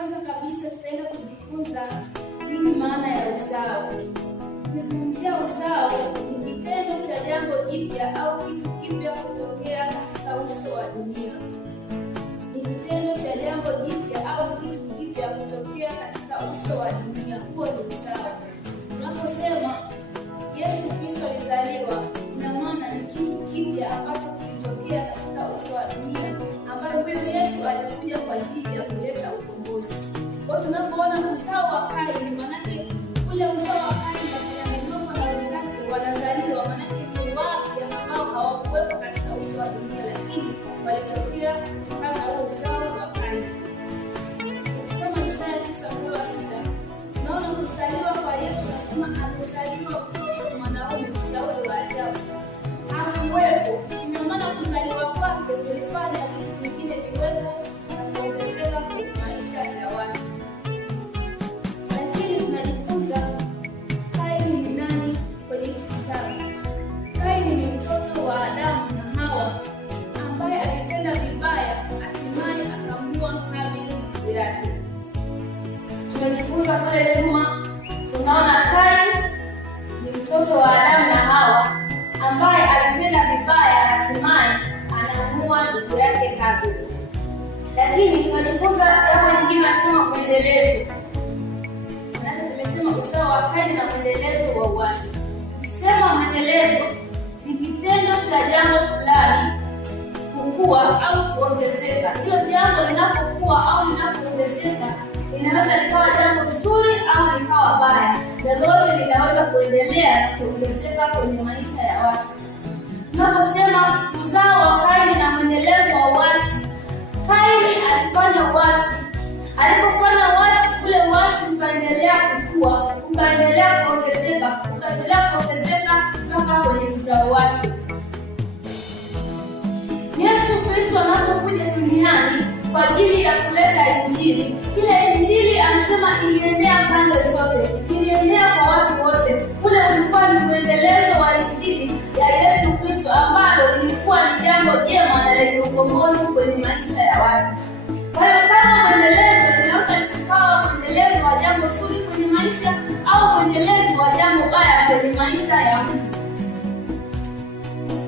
Kwanza kabisa tutaenda kujifunza nini maana ya uzao. Kuzungumzia uzao ni kitendo cha jambo jipya au kitu kipya kutokea katika uso wa dunia. Ni kitendo cha jambo jipya au kitu kipya kutokea katika uso wa dunia. Huo ni uzao. Unaposema Yesu Kristo alizaliwa, ina maana ni kitu kipya ambacho kilitokea katika uso wa dunia, ambayo huyo Yesu alikuja kwa ajili ya kuleta ukombozi. Kwa tunapoona uzao wa Kaini, manake ule uzao wa Kaini na wenzake wanazaliwa, manake ni wapya ambao hawakuwepo katika uso wa dunia, lakini walitokea kutokana na huo uzao wa Kaini. Ukisoma Isaya 9:6, naona kuzaliwa kwa Yesu, nasema alizaliwa mtoto mwanaume mshauri wa ajabu. Hakuwepo. Ina maana kuzaliwa kwake kulifanya vitu vingine viwepo na kuongezeka kwenye maisha ya watu. Lakini tunajifunza Kaini ni nani kwenye hiki kitabu. Kaini ni mtoto wa Adamu na Hawa ambaye alitenda vibaya, hatimaye akamuua Habili ndugu yake. Tumejifunza pale nyuma, tunaona Kaini ni mtoto wa Adamu na Hawa ambaye alitenda vibaya, hatimaye anamuua ndugu yake Habili. Lakini tunajifunza jambo lingine, nasema mwendelezo. Na tumesema uzao wa Kaini na mwendelezo wa uasi. Kusema mwendelezo ni kitendo cha jambo fulani kukua au kuongezeka. Hilo jambo linapokuwa au linapoongezeka, linaweza likawa jambo zuri au likawa baya. Lolote linaweza kuendelea na kuongezeka kwenye maisha ya watu. Tunaposema uzao wa Kaini na mwendelezo wa uasi, Kaini alifanya uasi. Alipofanya uasi, ule uasi ukaendelea kukua, ukaendelea kuongezeka, mpaka kwenye uzao wake. Yesu Kristo anapokuja duniani kwa ajili ya kuleta Injili, ile Injili anasema ilienea pande zote, ilienea kwa watu wote. Ule ulikuwa ni mwendelezo wa Injili ya Yesu Kristo, ambalo lilikuwa ni jambo jema na lenye ukombozi kwenye maisha ya watu. Kwa hiyo kama mwendelezo, linaweza likawa mwendelezo wa jambo zuri kwenye maisha au mwendelezo wa jambo baya kwenye maisha ya mtu.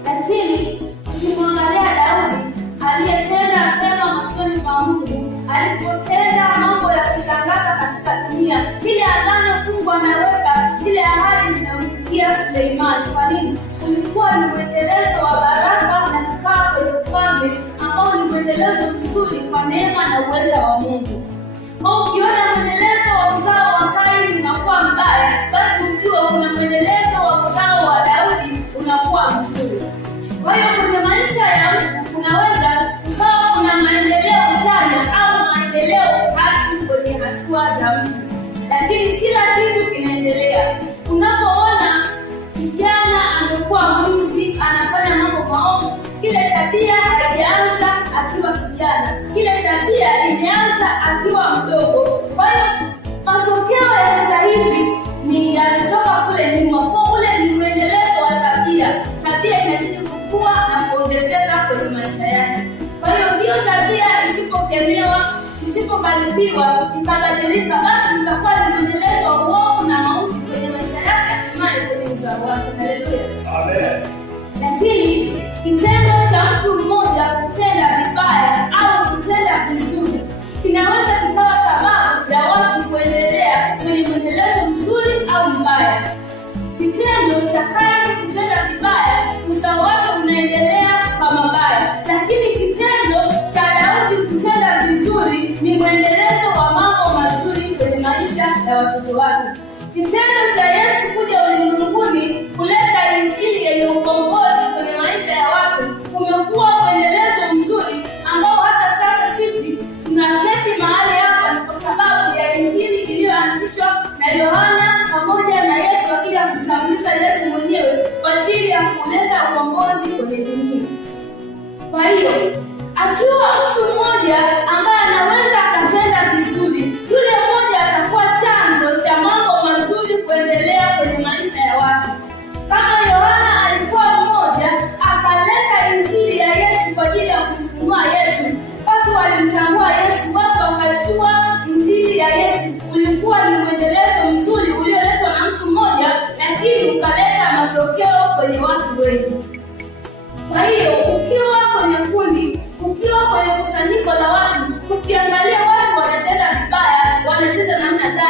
Lakini ukimwangalia Daudi aliyetenda mema machoni pa Mungu, alipotenda mambo ya kushangaza katika dunia, ile agano Mungu ameweka, ile ahadi zinamfikia Suleimani. Kwa nini? Ulikuwa ni mwendelezo wa baraka na kukaa kwenye ufalme ambao ni mwendelezo mzuri kwa neema na uweza wa Mungu. Kwa ukiona mwendelezo wa uzao wa Kaini unakuwa mbaya, basi ujue kuna mwendelezo wa uzao wa Daudi unakuwa mzuri. Kwa hiyo kwenye maisha ya mtu kunaweza kukawa kuna maendeleo chanya au maendeleo hasi kwenye hatua za mtu, lakini kila kitu kinaendelea. Unapoona kijana amekuwa mwizi, anafanya mambo maovu, kile tabia haijaanza akiwa kijana, kile tabia imeanza akiwa mdogo. Kwa hiyo matokeo ya sasa hivi ni yanatoka kule nyuma, kwa ule ni mwendelezo wa tabia. Tabia inazidi kukua na kuongezeka kwenye maisha yake. Kwa hiyo hiyo tabia isipokemewa, isipobadiliwa, ikabadilika, basi itakuwa ni mwendelezo wa uovu na mauti kwenye maisha yake, hatimaye kwenye uzao wake. Haleluya. Amen. Lakini kitendo cha mtu mmoja kutenda vibaya au kutenda vizuri kinaweza kikawa sababu ya watu kuendelea kwenye mwendelezo mzuri au mbaya. Kitendo cha Kaini kutenda vibaya, uzao wake unaendelea kwa mabaya, lakini kitendo cha Daudi kutenda vizuri ni mwendelezo wa mambo mazuri kwenye maisha ya watoto wake. Kitendo cha Yesu kuja ulimwenguni kuleta Injili yenye ukombozi kwenye maisha ya watu kumekuwa mwendelezo mzuri ambao hata sasa sisi tunaketi mahali hapa, ni kwa sababu ya Injili iliyoanzishwa na Yohana pamoja na Yesu akija kumtanguliza Yesu mwenyewe kwa ajili ya kuleta ukombozi kwenye dunia. Kwa hiyo akiwa mtu mmoja ambaye anaweza akatenda vizuri, yule mmoja atakuwa chanzo cha mambo mazuri kuendelea kwenye maisha ya watu. Kama Yohana alikuwa mmoja akaleta Injili ya Yesu kwa ajili ya kumfunua Yesu, watu walimtambua Yesu, watu wakajua Injili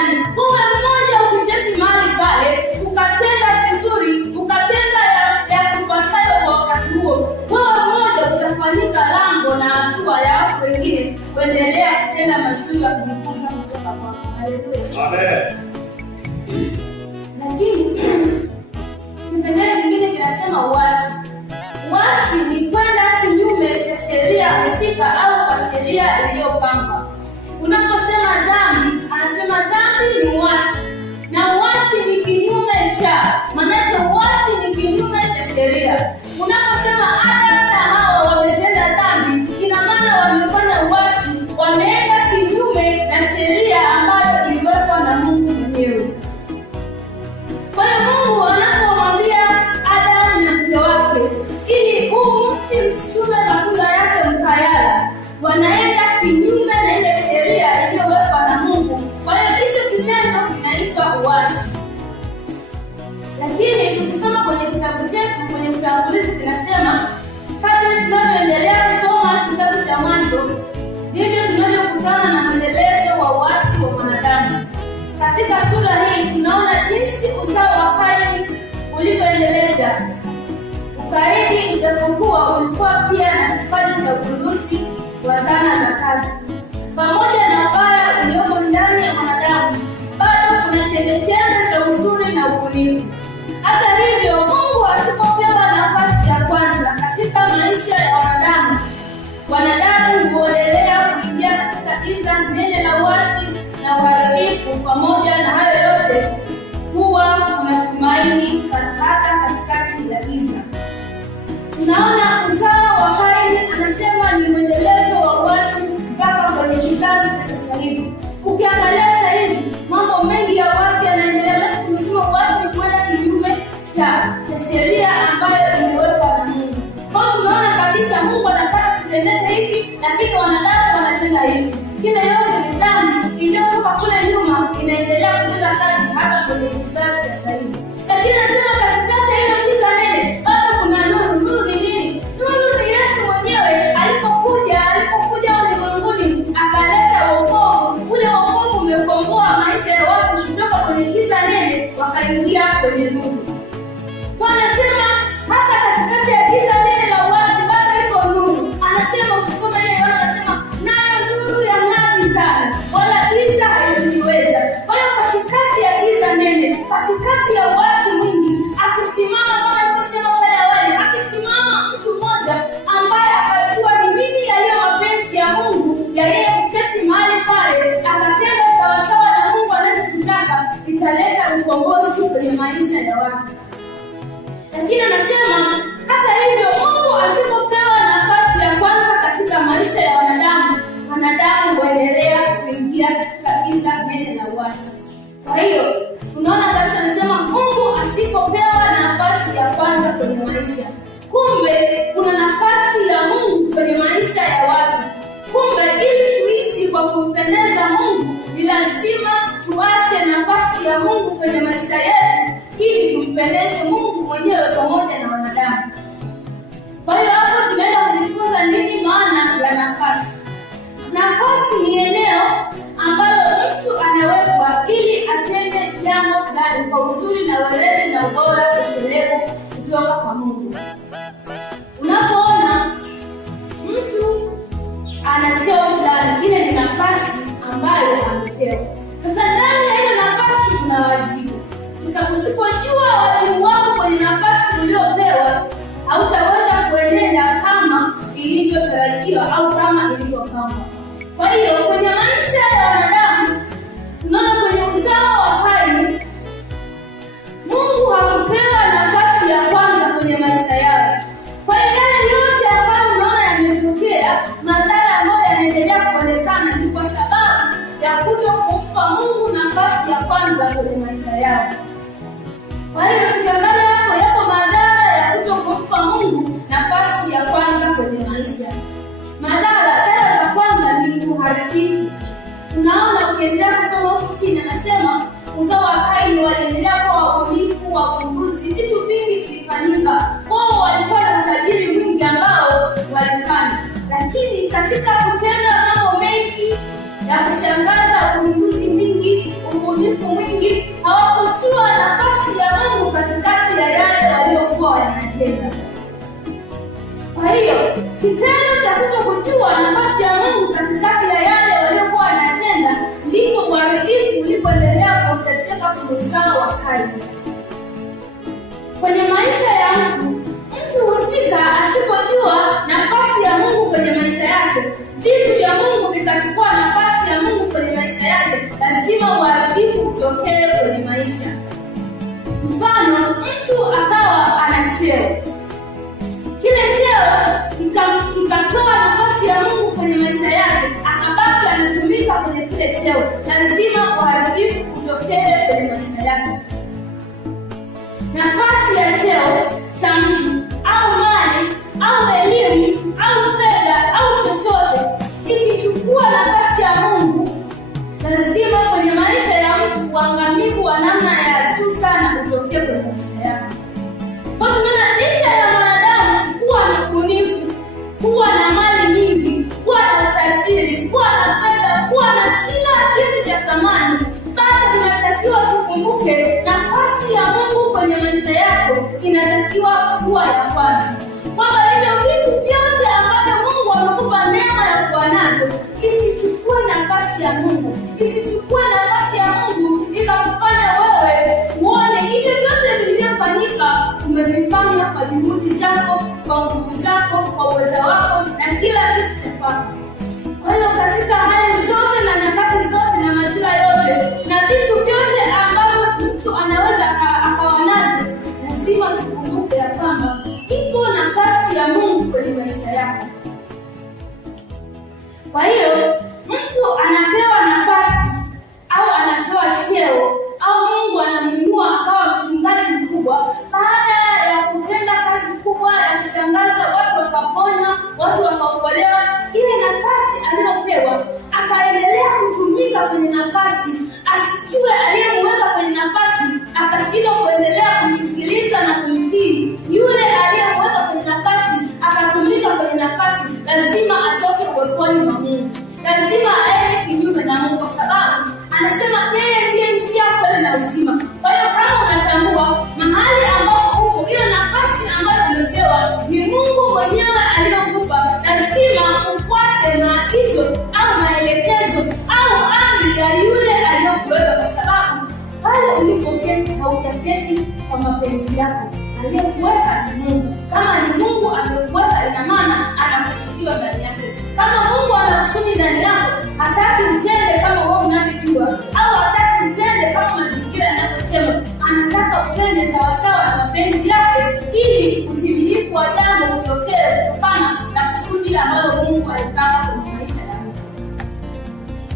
duniani. Uwe mmoja ukiketi mahali pale, ukatenda vizuri, ukatenda ya kupasayo kwa wakati huo, wewe mmoja utafanyika lango na hatua ya watu wengine kuendelea kutenda mazuri ya kujifunza kutoka kwako. Haleluya. Amen. Lakini kipengele kingine kinasema uasi. Uasi ni kwenda kinyume cha sheria husika au kwa sheria iliyopangwa. Unaposema dhambi, anasema dhambi ni uasi. Na uasi ni kinyume cha, maanake uasi ni kinyume cha sheria. Unaposema Adam na Hawa wametenda dhambi, ina maana wamefanya uasi, wameenda kinyume na sheria ambayo iliwekwa na Mungu mwenyewe. Kwa hiyo Mungu anapomwambia Adam na mke wake, ili huu mti msichune matunda yake mkayala, wanaenda kinyume na ile sheria iliyowekwa na Mungu. Kwa hiyo hicho kitendo kinaitwa uasi. Lakini tukisoma kwenye kitabu chetu, kwenye utangulizi kinasema, kadri tunavyoendelea kusoma kitabu cha Mwanzo, ndivyo tunavyokutana na mwendelezo wa uasi wa mwanadamu. Katika sura hii tunaona jinsi uzao wa Kaini ulivyoendeleza ukaidi, ijapokuwa ulikuwa pia na kipaji cha ugunduzi wa zana za kazi. Pamoja na ubaya uliopo ndani ya mwanadamu, bado kuna chembe za uzuri na ubunifu. Hata hivyo, Mungu asipopewa nafasi ya kwanza katika maisha ya wanadamu huendelea kuingia katika giza nene la uasi na uharibifu. Pamoja na hayo yote, huwa kuna tumaini hata katikati ya giza. Tunaona uzao wa Kaini, anasema ni mwendelezo wa uasi mpaka kwenye kizazi cha sasa hivi. Ukiangalia saa hizi mambo mengi ya uasi yanaendelea. Tumesema uasi ni kwenda kinyume cha sheria ambayo imewekwa na Mungu. Kwa hiyo tunaona kabisa Mungu anataka tutendeke hiki, lakini wanadamu wanatenda hivi. Kile yote ni dhambi iliyotoka kule nyuma, inaendelea kutenda kazi hata kwenye kizazi cha sasa hivi. Lakini nasema katikati ya ile giza nene bado kuna nuru. Nuru ni nini? Nuru ni Yesu mwenyewe alipokuja ulimwenguni akaleta wokovu. Ule wokovu umekomboa maisha ya watu kutoka kwenye giza nene wakaingia kwenye nuru. Anasema hata katikati ya giza nene la uasi bado iko nuru. Anasema ukisoma ile Yohana, anasema nayo nuru yang'aa gizani, wala giza halikuiweza. Kwa hiyo katikati ya giza nene, katikati ya uasi mwingi, akisimama kama nilivyosema pale awali, akisimama mtu mmoja ambaye akajua ni nini yaliyo mapenzi ya Mungu, ya yeye kuketi mahali pale akatenda sawasawa na Mungu anachokitaka, italeta ukombozi kwenye maisha ya watu. Lakini anasema hata hivyo, Mungu asipopewa nafasi ya kwanza katika maisha ya wanadamu huendelea kuingia katika giza nene la uasi. Kwa hiyo tunaona kabisa, anasema Mungu asipopewa nafasi ya kwanza kwenye maisha. Kumbe kuna nafasi ya Mungu kwenye maisha ya watu. Kumbe ili tuishi kwa kumpendeza Mungu, ni lazima tuache nafasi ya Mungu kwenye maisha yetu ili tumpendeze Mungu mwenyewe pamoja na wanadamu. Kwa hiyo hapo tunaenda kujifunza nini maana ya nafasi. Nafasi ni eneo ambalo mtu anawekwa ili atende jambo fulani kwa uzuri na weledi na ubora ushelevu kutoka kwa Mungu. Unapoona mtu ana cheo fulani, ile ni nafasi ambayo amepewa. Sasa ndani ya hiyo nafasi kuna wajibu. Sasa usipojua wajibu wako kwenye nafasi uliyopewa, hautaweza kuenenda kama ilivyotarajiwa au kama ilivyopangwa. Kwa hiyo kwenye maisha ya wanadamu, tunaona kwenye uzao wa Kaini, Mungu hakupewa nafasi ya kwanza kwenye maisha yao. Kwa hiyo yale yote ambayo unaona yametokea, madhara ambayo yanaendelea kuonekana, ni kwa sababu ya kutokumpa Mungu nafasi ya kwanza kwenye maisha yao. Kwa hiyo tukiangalia hapo, yapo madhara ya kutokumpa Mungu nafasi ya kwanza kwenye maisha. Madhara za kwanza ni uharibifu. Tunaona ukiendelea kusoma huko chini, anasema uzao wa Kaini waliendelea kuwa wabunifu, wagunduzi. Vitu vingi vilifanyika. Wao walikuwa na utajiri mwingi ambao walifanya, lakini katika kutenda mambo mengi ya kushangaza, ugunduzi mwingi, ubunifu ubunifu mwingi, hawakujua nafasi ya Mungu katikati ya yale waliokuwa wanatenda. Kwa hiyo kitendo cha kutokujua nafasi ya Mungu katikati ya yale waliokuwa wanatenda ndipo uharibifu ulipoendelea kuongezeka kwenye uzao wa Kaini. Kwenye maisha ya mtu husika asipojua nafasi ya Mungu kwenye maisha yake, vitu vya Mungu vikachukua nafasi ya Mungu kwenye maisha yake, lazima uharibifu utokee kwenye maisha. Mfano, mtu akawa ana cheo, kile cheo kikatoa nafasi ya Mungu kwenye maisha yake, akabaki anatumika kwenye kile cheo, lazima uharibifu utokee kwenye maisha yake. Nafasi ya cheo cha mtu au mali au elimu au fedha au chochote ikichukua nafasi ya Mungu, lazima kwenye maisha ya mtu uangamivu wa namna ya juu sana utokee kwenye maisha yake. Kwa maana licha ya mwanadamu kuwa na ubunifu, kuwa na mali nyingi, kuwa na utajiri, kuwa na fedha, kuwa na kila kitu cha thamani, bado inatakiwa tukumbuke nafasi ya Mungu kwenye maisha yako inatakiwa kuwa ya kwanza. Kwamba hivyo vitu vyote ambavyo Mungu amekupa neema ya kuwa navyo isichukue nafasi ya Mungu, isichukue nafasi ya Mungu ikakufanya wewe uone hivyo vyote vilivyofanyika umevifanya kwa juhudi zako, kwa nguvu zako, kwa uwezo wako na kila kitu cha kwako. Kwa hiyo katika hali zote na nyakati zote na majira yote na vitu vyote ambavyo mtu anaweza akawa navyo, lazima tukumbuke ya kwamba ipo nafasi ya Mungu kwenye maisha yako. Kwa hiyo mtu anapewa nafasi au anapewa cheo au Mungu anamuinua akawa mchungaji mkubwa, baada ya kutenda kazi kubwa ya kushangaza, watu wakapona, watu wakaokolewa, ile nafasi aliyopewa akaendelea kutumika kwenye nafasi, asijue aliyemweka kwenye nafasi akashindwa kuendelea kumsikiliza na kumtii yule aliyemweka kwenye nafasi, akatumika kwenye nafasi, lazima atoke uweponi mwa Mungu, lazima aende kinyume na Mungu, kwa sababu anasema yeye ndiye njia, kweli na uzima. Kwa hiyo kama unatambua mahali ambapo uko, ile nafasi ambayo umepewa ni Mungu mwenyewe aliyokupa, lazima ufuate maagizo au maelekezo au amri ya yule aliyokuweka, kwa sababu pale ulipoketi haujaketi kwa mapenzi yako. Aliyekuweka ni Mungu. Kama ni Mungu amekuweka, ina maana anakusudiwa ndani yake. Kama Mungu anakusudi ndani yako, hataki utende kama wewe unavyojua au hataki utende kama mazingira yanavyosema. Anataka utende sawasawa na mapenzi yake, ili utimilifu wa jambo utokee kutokana na kusudi ambalo Mungu alipanga kwenye maisha yako.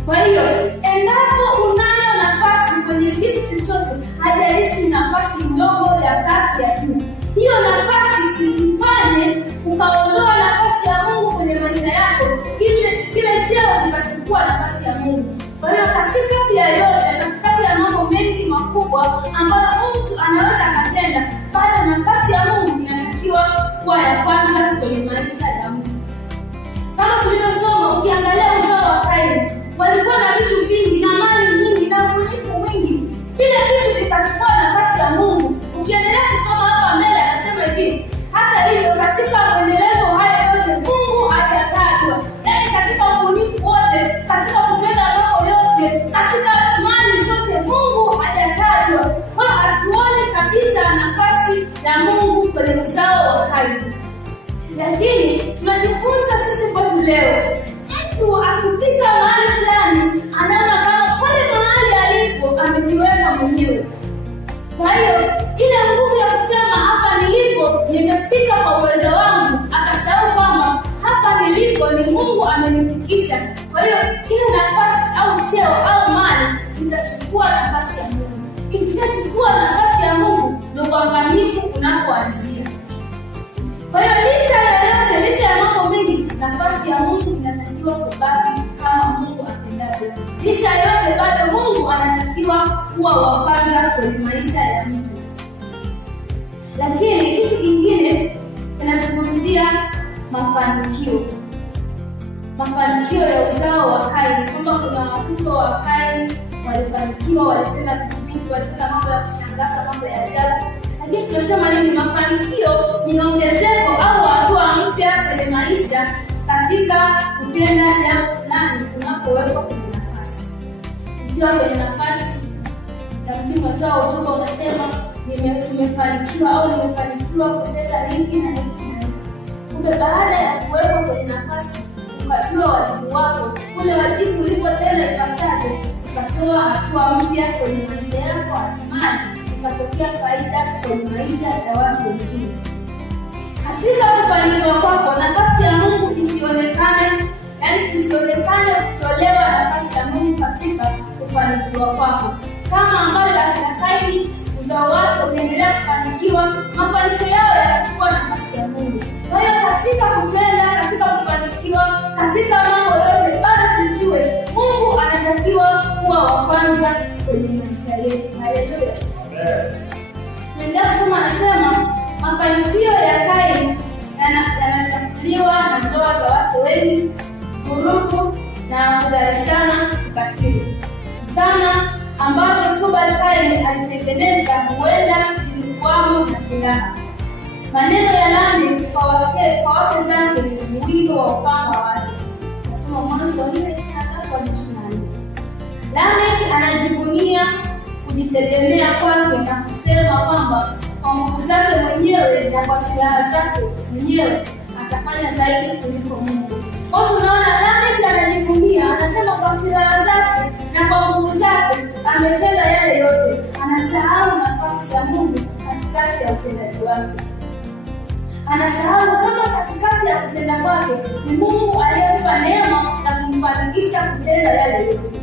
Kwa hiyo endapo unayo nafasi kwenye kitu chochote, haijalishi nafasi ndogo, ya kati, ya juu, hiyo nafasi isifanye ukaondoa nafasi ya Mungu kwenye maisha yako, kile cheo kikachukua nafasi ya Mungu. Kwa hiyo katikati ya yote, katikati ya mambo mengi makubwa ambayo mtu anaweza akatenda, bado nafasi ya Mungu inatakiwa kuwa ya kwanza kwenye maisha ya mtu. Kama tulivyosoma, ukiangalia uzao wa Kaini, walikuwa na vitu vingi na mali nyingi na ubunifu mwingi, vile vitu vikachukua nafasi ya Mungu. Ukiendelea kusoma hapa mbele, anasema hivi, hata hivyo katika mwendelezo haya yote Mungu hajatajwa. Yaani katika ubunifu wote, katika kutenda mambo yote, katika mali zote, Mungu hajatajwa. Kwa hatuoni kabisa nafasi ya Mungu kwenye uzao wa Kaini. Lakini tunajifunza sisi kwetu leo, mtu akifika mahali fulani anaona kama pale mahali alipo amejiweka mwenyewe. Kwa hiyo ile nguvu ya kusema hapa nilipo nimefika kwa uwezo wangu, akasahau kwamba hapa nilipo ni Mungu amenifikisha. Kwa hiyo ile nafasi au cheo au mali itachukua nafasi ya Mungu. Ikishachukua nafasi ya Mungu, ndio uangamivu unapoanzia. Kwa hiyo licha ya yote, licha ya mambo mengi, nafasi ya Mungu inatakiwa kubaki kama Mungu apendavyo. Licha ya yote, bado Mungu anatakiwa kuwa wa kwanza kwenye maisha ya mtu. Lakini kitu kingine kinazungumzia mafanikio. Mafanikio ya uzao wa Kaini, kwamba kuna watoto wa Kaini walifanikiwa, walitenda vitu vingi, walitenda mambo ya kushangaza, mambo ya ajabu. Lakini tunasema nini? Mafanikio ni ongezeko au hatua mpya kwenye maisha katika kutenda jambo fulani unapowekwa kwenye nafasi. Ukiwa kwenye nafasi na mtu anatoa hotuba unasema nimefanikiwa au nimefanikiwa kutenda hiki na hiki na hiki. Kumbe baada ya kuwekwa kwenye nafasi ukajua wajibu wako, ule wajibu ulipotenda ipasavyo, ukatoa hatua mpya kwenye maisha yako, hatimaye ukatokea faida kwenye maisha ya watu wengine. Katika kufanikiwa kwako, nafasi ya Mungu isionekane, isionekane kutolewa nafasi ya Mungu katika kufanikiwa kwako. Kama ambavyo akina Kaini uzao wake uliendelea kufanikiwa, mafanikio yao yanachukua nafasi ya Mungu. Kwa hiyo katika kutenda, katika kufanikiwa, katika mambo yote, bado tujue Mungu anatakiwa kuwa wa kwanza kwenye maisha yetu. Haleluya. Nenda kusoma, anasema mafanikio ya Kaini yanachafuliwa na ndoa za watu wengi, vurugu na kudhalishana ukatili. Zana ambazo Tubal-Kaini alitengeneza huenda zilikuwamo na silaha. Maneno ya Lameki kwa wake zake ni wimbo wa upanga wake. Nasoma Mwanzo 4:23-24. Lameki anajivunia kujitegemea kwake na kusema kwamba kwa nguvu zake mwenyewe na kwa silaha zake mwenyewe atafanya zaidi kuliko Mungu. Kwa tunaona Lameki anajivunia, anasema kwa silaha zake na kwa nguvu zake ametenda yale yote. Anasahau nafasi ya Mungu katikati ya utendaji wake. Anasahau kama katikati ya kutenda kwake ni Mungu aliyempa neema na kumfanikisha kutenda yale yote.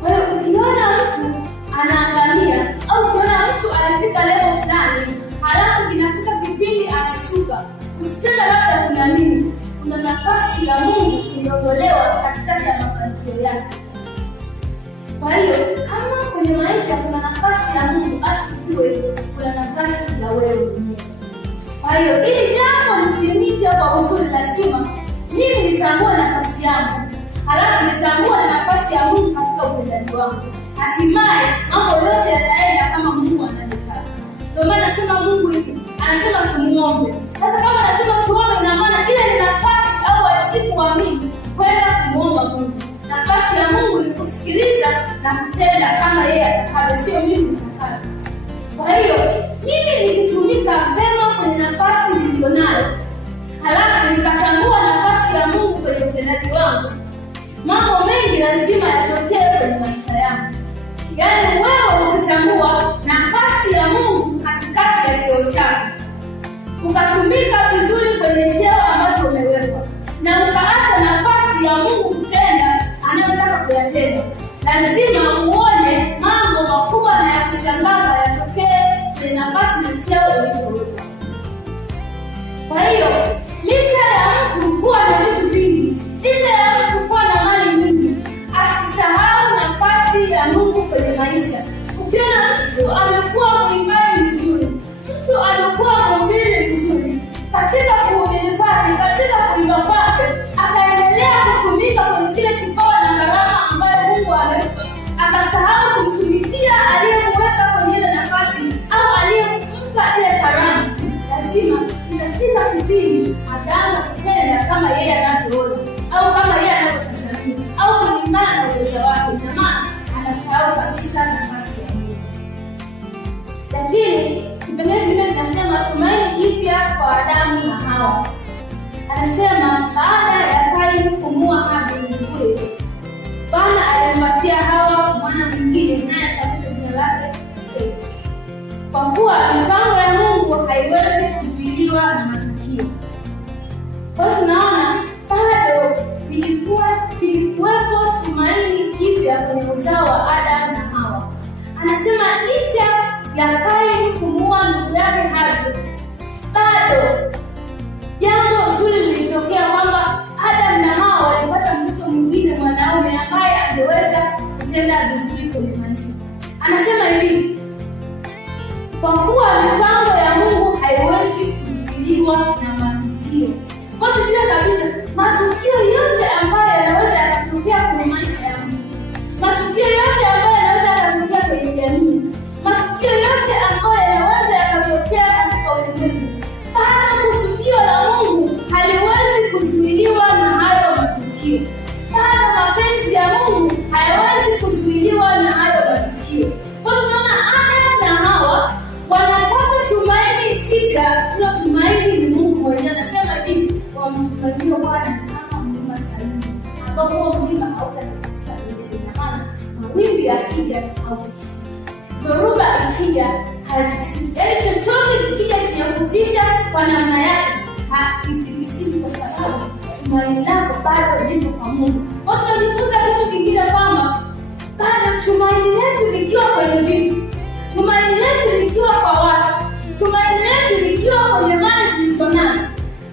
Kwa hiyo ukiona mtu anaangamia au ukiona mtu anafika level fulani halafu kinafika kipindi anashuka, usiseme labda kuna nini. Kuna nafasi ya Mungu iliondolewa katikati ya mafanikio yake. Kwa hiyo kama kwenye maisha kuna nafasi ya Mungu, basi ujue kuna nafasi ya wewe mwenyewe. Kwa hiyo ili jambo litimike kwa uzuri, lazima mimi nitambue nafasi yangu, halafu nitambue na nafasi ya Mungu katika utendaji wangu. Hatimaye mambo yote yataenda kama Mungu anavyotaka. Ndio maana nasema Mungu hivi, anasema tumuombe. Sasa kama anasema tuombe, ina maana ile ni nafasi au wajibu wa mimi kwenda kumuomba Mungu. Nafasi ya Mungu ni kusikiliza na kutenda kama yeye atakavyo, sio mimi nitakavyo. Kwa hiyo mimi nikitumika vema kwenye nafasi nilionayo, halafu nikatambua nafasi ya Mungu kwenye utendaji wangu, mambo mengi lazima yatokee kwenye maisha yangu. Yaani wewe ukitambua nafasi ya Mungu katikati ya cheo chako, ukatumika vizuri kwenye cheo ambacho umewekwa, na ukaacha nafasi ya Mungu kutenda anayotaka kuyatenda, lazima uone mambo makubwa na ya kushangaza yatokee kwenye nafasi na cheo ulichowekwa. Kwa hiyo licha ya mtu kuwa na vitu vingi, licha ya mtu kuwa na mali nyingi, asisahau nafasi ya Mungu kwenye maisha. Ukiona mtu amekuwa mwimbaji mzuri, mtu amekuwa mhubiri mzuri, katika kuhubiri kwake, katika kuimba kwake, akaendelea kutumika kwenye kile kipawa na karama ambayo Mungu amempa, akasahau kumtumikia aliyemweka kwenye ile nafasi au aliyempa ile karama, lazima kitafika kipindi ataanza kutenda kama yeye anavyoona au kama yeye anavyotazamia au kulingana na uwezo wake. Ina maana anasahau kabisa nafasi ya Mungu. Lakini kipengele kingine kinasema tumaini jipya kwa Adamu na Hawa. Anasema baada ya Kaini kumua Habili nduguye, Bwana alimpatia Hawa mwana mwingine, naye akaitwa jina lake Seti. Kwa kuwa mipango ya Mungu haiwezi kuzuiliwa na matukio. Kwa hiyo tunaona bado vilikuwepo tumaini jipya kwenye uzao wa Adamu na Hawa. Anasema licha ya Kaini kumua ndugu yake Habili, bado jambo zuri lilitokea kwamba Adamu na Hawa walipata mtoto mwingine, mwanaume ambaye angeweza kutenda vizuri kwenye maisha. Anasema hivi, kwa kuwa mipango ya Mungu haiwezi kuzuiliwa na matukio. Kwa tujue kabisa matukio yote ambayo yanaweza yakatokea kwenye maisha ya Mungu, mawimbi yakija hautikisiki, dhoruba ikija haitikisiki. Yaani chochote kikija chenye kutisha kwa namna yake hakitikisiki, kwa sababu tumaini lako bado lipo kwa Mungu. Kwa tunajifunza kitu kingine kwamba bado tumaini letu likiwa kwenye vitu, tumaini letu likiwa kwa watu, tumaini letu likiwa kwenye mali tulizonazo,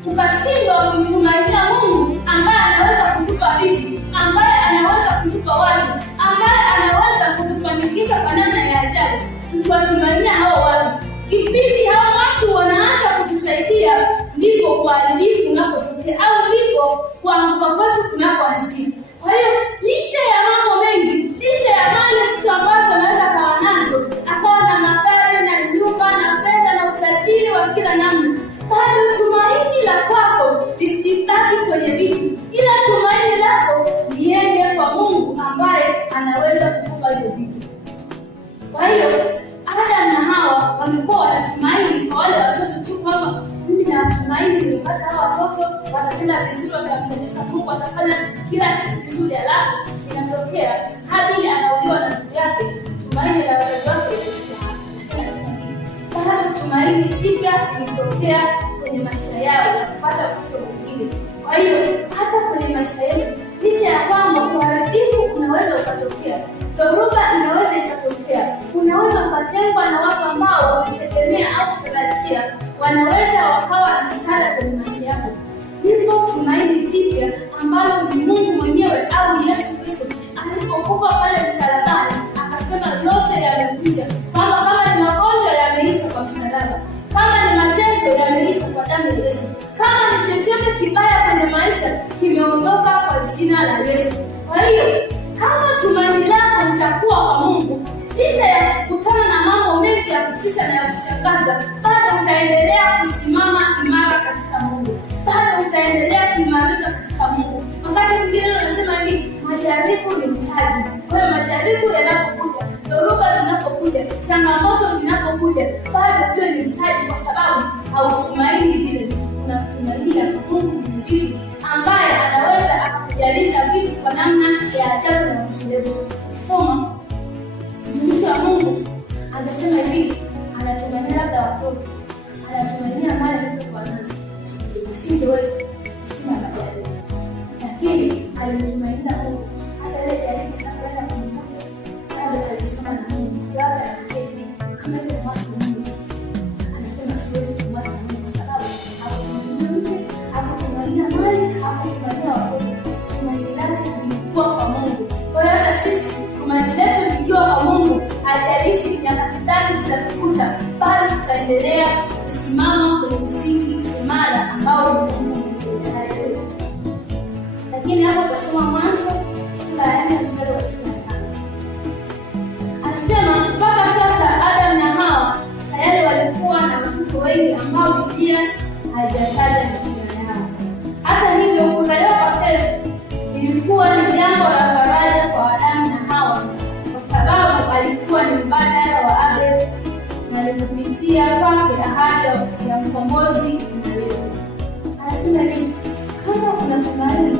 tukashindwa kumtumainia Mungu ambaye anaweza kutupa vitu, ambaye anaweza kutupa watu, ambaye anaweza kutufanikisha kwa namna ya ajabu, tukiwatumainia hao watu, kipindi hao watu wanaacha kutusaidia, ndipo uharibifu unapotokea au ndipo kuanguka kwetu kunapoanzia. Kwa hiyo licha ya mambo mengi, licha ya mali mtu ambazo anaweza kawa nazo, akawa na magari na nyumba na fedha na utajiri wa kila namna, bado tumaini la kwako lisibaki kwenye vitu, ila tumaini lako liende kwa Mungu ambaye anaweza kukupa hivyo vitu. Kwa hiyo Adam na Hawa walikuwa wanatumaini kwa wale watoto tu, kwamba mimi natumaini nimepata hawa watoto watatenda vizuri, watampendeza Mungu, watafanya kila kitu vizuri. Alafu inatokea Habili anauliwa na ndugu yake, tumaini la wazazi wake linaisha. Bado tumaini jipya lilitokea kwenye maisha yao na kupata mtoto mwingine. Kwa hiyo hata kwenye maisha yetu, licha ya kwamba uharibifu unaweza ukatokea, dhoruba inaweza ikatokea, unaweza ukatengwa na watu ambao wametegemea au kutarajia wanaweza wakawa na msaada kwenye maisha yako, lipo tumaini jipya ambalo ni Mungu mwenyewe au Yesu Kristo alipokufa pale msalabani akasema yote yamekwisha, kwamba kama ni magonjwa yameisha kwa msalaba, kama ni mateso yameisha kwa damu ya Yesu, kama ni chochote kibaya kwenye maisha kimeondoka kwa jina la Yesu. Kwa hiyo kama tumaini lako litakuwa kwa Mungu, licha ya kukutana na mambo mengi ya kutisha na ya kushangaza, bado utaendelea kusimama imara katika Mungu, bado utaendelea kuimarika katika Mungu. Wakati mwingine unasema hivi, majaribu ni mtaji. Kwa hiyo majaribu yanapokuja, dhoruba zinapokuja, changamoto zinapokuja, bado tuwe ni mtaji, kwa sababu hautumaini vile vitu, unatumainia Mungu ni vitu ambaye anaweza akakujaliza vitu kwa namna ya ajabu na kushelevu. Soma mtumishi wa Mungu anasema hivi, anatumainia labda watoto, anatumainia mali alizokuwa nazo, asingeweza kushinda majaribu, lakini alimtumainia Mungu. Hata ile jaribu inakwenda kumkuta, bado alisimama na Mungu. Labda hivi kama ile mwasi Mungu anasema siwezi kumwacha Mungu, kwa sababu hakutumainia mali, hakutumainia watoto, tumaini lake lilikuwa kwa Mungu. Kwa hiyo hata sisi tumaini letu likiwa kwa Mungu, haijalishi nyakati gani zitatukuta, bado tutaendelea kusimama kwenye msingi imara ambao ni Mungu. Lakini hapo tutasoma Mwanzo sura ya 4 mstari wa 25. Anasema mpaka sasa Adam na Hawa tayari walikuwa na watoto wengi ambao Biblia haijataja majina yao. Hata hivyo, kuzaliwa kwa Seth ilikuwa ni jambo la faraja kwa Adam na Hawa, kwa sababu alikuwa ni mbadala wa Abel na kupitia kwake ahadi ya mkombozi inaletwa. Anasema hivi, kama kuna tumaini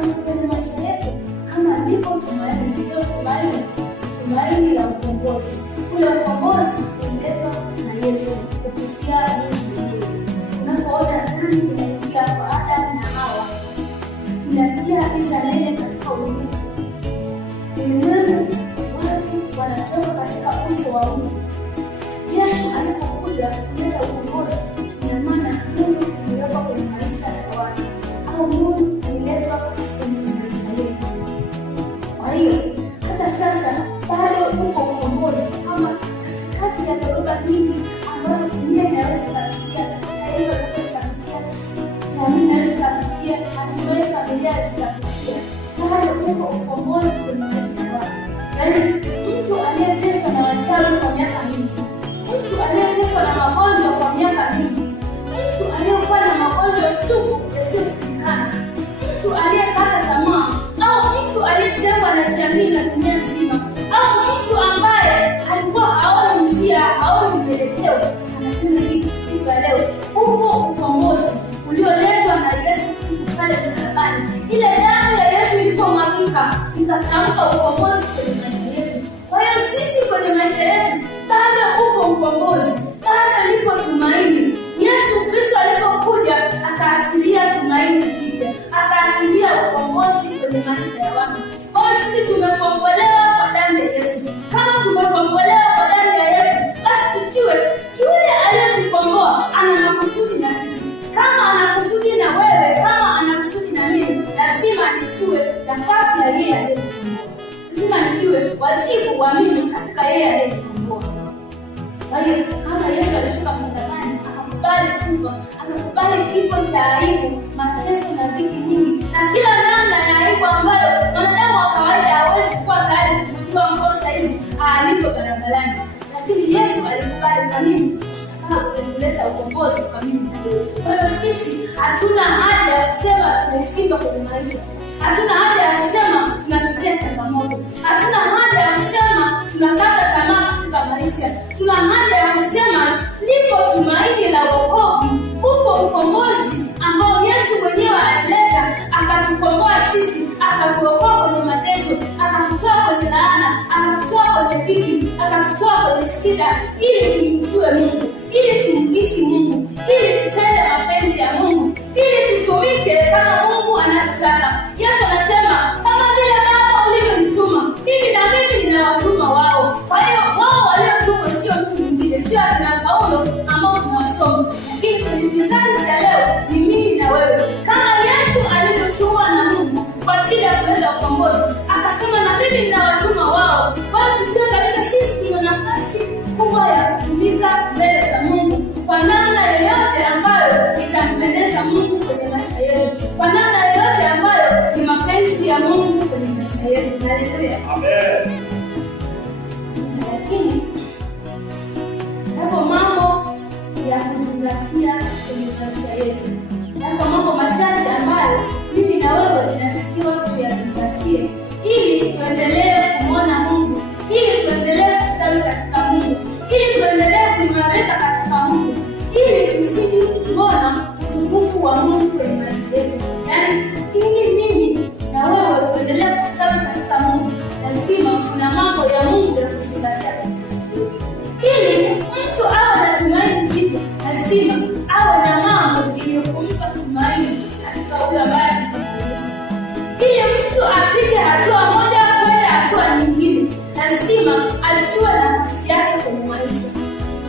kama kwenye maisha yetu, kama ndipo tumaini, ndio tumaini la ukombozi. Ule ukombozi uliletwa na Yesu kupitia Mungu. Unapoona dhambi inaingia kwa Adam na Hawa, inatia giza nene katika ulimwengu. Ulimwengu watu wanatoka katika uso wa Mungu. Yesu alipokuja kuleta ukombozi, ina maana Mungu aliletwa kwenye maisha ya watu, au Mungu aliletwa kwenye maisha yetu. Kwa hiyo hata sasa bado uko ukombozi, kama katikati ya dhoruba nyingi ambazo dunia inaweza kupitia, taifa linaweza kupitia, jamii inaweza kupitia, hatimaye familia inaweza kupitia, bado uko ukombozi kwenye maisha ya watu. Yaani mtu aliyeteswa na wachawi kwa miaka mingi, mtu aliyeteswa na magonjwa kwa miaka mingi, mtu aliyekuwa na magonjwa sugu yasiyojulikana, mtu aliyekata tamaa, au mtu aliyetengwa na jamii na dunia nzima, au mtu ambaye alikuwa haoni njia, haoni mwelekeo, anasema hivi siku ya leo uko ukombozi ulioletwa na Yesu Kristo pale msalabani. Ile damu ya Yesu ilipomwagika, ikatamka ukombozi kwenye maisha yetu. kwenye maisha yetu bado upo ukombozi, bado lipo tumaini. Yesu Kristo alipokuja akaachilia tumaini jipya, akaachilia ukombozi kwenye maisha ya watu. Kwa hiyo sisi tumekombolewa kwa damu ya Yesu. Kama tumekombolewa kwa damu ya Yesu, basi tujue yule aliyetukomboa ana makusudi na sisi. Kama ana kusudi na wewe, kama ana kusudi na mimi, lazima nijue nafasi ya yeye aliyetukomboa. Lazima nijue wajibu wa mimi katika yeye aliyetukomboa. Kwa hiyo kama Yesu alishuka msalabani, akakubali kufa, akakubali kifo cha aibu, mateso na dhiki nyingi na kila namna ya aibu ambayo mwanadamu wa kawaida hawezi kuwa tayari kujua mkosa hizi aliko barabarani, lakini Yesu alikubali kwa mimi sababu kuleta ukombozi kwa mimi. Kwa hiyo sisi hatuna haja ya kusema tumeshindwa kwenye maisha, hatuna haja ya kusema tunapitia changamoto, hatuna haja ya kusema tunakata tamaa katika maisha. Tuna haja ya kusema lipo tumaini la wokovu, upo ukombozi ambao Yesu mwenyewe alileta, akatukomboa sisi, akatuokoa kwenye mateso, akatutoa kwenye laana, akatutoa kwenye dhiki, akatutoa kwenye shida, ili tumjue Mungu, ili tumishi Mungu, ili tutende mapenzi ya Mungu, ili tutumike kama Mungu anavyotaka. Yesu anasema kama vile Baba ulivyonituma, mimi na mimi ninawatuma wao. Kwa hiyo wao waliotumwa sio mtu mwingine, sio akina Paulo ambao tunawasoma, lakini kwenye kizazi cha leo ni mimi na wewe. Kama Yesu alivyotumwa na Mungu kwa ajili ya kuleta ukombozi, akasema na mimi ninawatuma wao. Kwa hiyo tujue kabisa sisi tuna nafasi kubwa ya kutumika mbele za Mungu kwa namna yoyote ambayo itampendeza Mungu kwenye maisha yetu, kwa namna yoyote ambayo ni mapenzi ya Mungu kwenye maisha yetu. Haleluya, amen. Lakini hapo mambo ya kuzingatia kwenye maisha yetu, hapo mambo machache ambayo mimi na wewe inatakiwa tuyazingatie ili tuendelee kumwona Mungu, ili tuendelee kustawi katika Mungu, ili tuendelee kuimarika katika Mungu, ili tusije kuona utukufu wa Mungu kwenye maisha yetu. Yaani ili mimi na wewe tuendelee kustawi katika Mungu, lazima kuna mambo ya Mungu ya kuzingatia kwenye maisha yetu. Ili mtu awe na tumaini jipya, lazima awe na mambo iliyokumpa tumaini katika huyo ambaye anatuongoza. Ili mtu apige hatua moja kwenda hatua nyingine, lazima ajue nafasi yake kwenye maisha.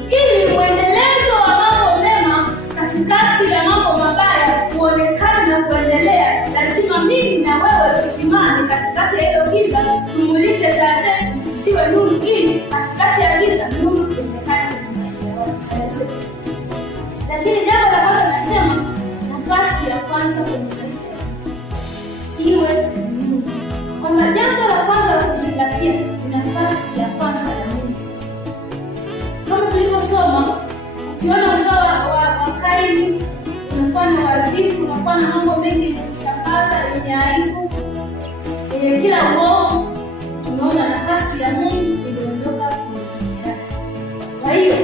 Ili mwendelezo wa mambo mema katikati ya mambo mabaya uonekane na kuendelea, lazima mimi na wewe tusimame katikati ya hilo giza, tumulike taa zetu zisiwe nuru, ili katikati ya giza nuru ionekane kwenye maisha ya watu. Lakini jambo la kwanza nasema, nafasi ya kwanza kwenye maisha iwe Mungu. Kwamba jambo la kwanza la kuzingatia ni nafasi ya kwanza ya Mungu. Kama tulivyosoma, ukiona uzao wa Kaini unafanya uharibifu, unafanya mambo mengi ya kushangaza, yenye aibu, yenye kila uovu, tunaona nafasi ya Mungu iliondoka kwenye maisha yake. Kwa hiyo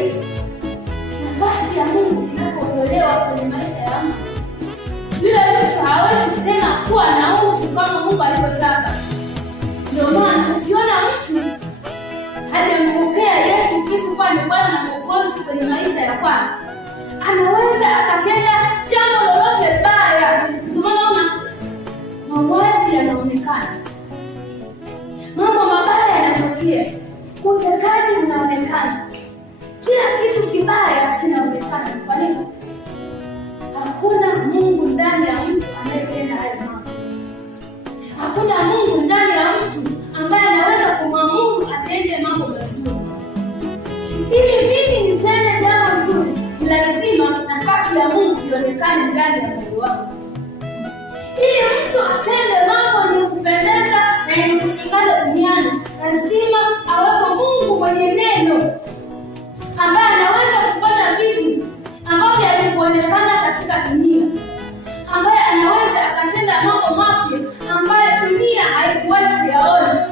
nafasi ya Mungu inapoondolewa kwenye maisha ya mtu, yule mtu hawezi tena kuwa na utu kama Mungu alivyotaka. Ndio maana ukiona mtu hajampokea Yesu Kristo kuwa ni Bwana na Mwokozi kwenye maisha ya kwake, anaweza akatenda jambo lolote baya. Ndio maana mauaji yanaonekana, mambo mabaya yanatokea, utekaji unaonekana, kila kitu kibaya kinaonekana. Kwa nini? Hakuna Mungu ndani ya mtu anayetenda hayo mambo. Hakuna Mungu ndani ya mtu ambaye anaweza kumwamuru atende mambo mazuri. Ili mimi nitende jambo zuri, lazima nafasi ya Mungu ionekane ndani ya moyo wangu. Ili mtu atende mambo yenye kupendeza na yenye kushikana duniani, lazima awepo Mungu mwenye neno, ambaye anaweza kufanya vitu ambavyo havikuonekana katika dunia, ambaye anaweza akatenda mambo mapya ambayo dunia haikuwahi kuyaona,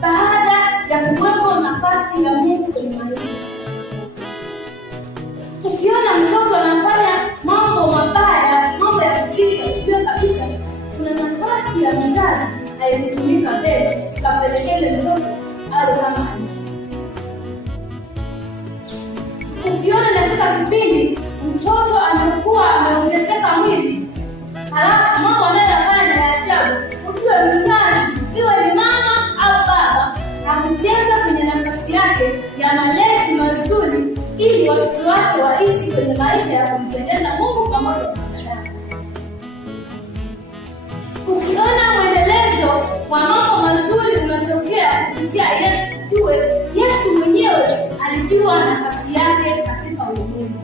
baada ya kuwepo nafasi ya Mungu kwenye maisha. Ukiona mtoto anafanya mambo mabaya, mambo ya kutisha, ujue kabisa kuna nafasi ya mzazi haikutumika mbele ikapelekele mtoto awe kama kipindi mtoto amekuwa ameongezeka mwili, halafu mambo anayofanya ya ajabu, ujue mzazi, iwe ni mama au baba, hakucheza kwenye nafasi yake ya malezi mazuri ili watoto wake waishi kwenye maisha ya kumpendeza Mungu pamoja na wanadamu. Ukiona mwendelezo wa mambo mazuri unatokea kupitia Yesu, jue Yesu mwenyewe alijua nafasi yake katika ulimwengu.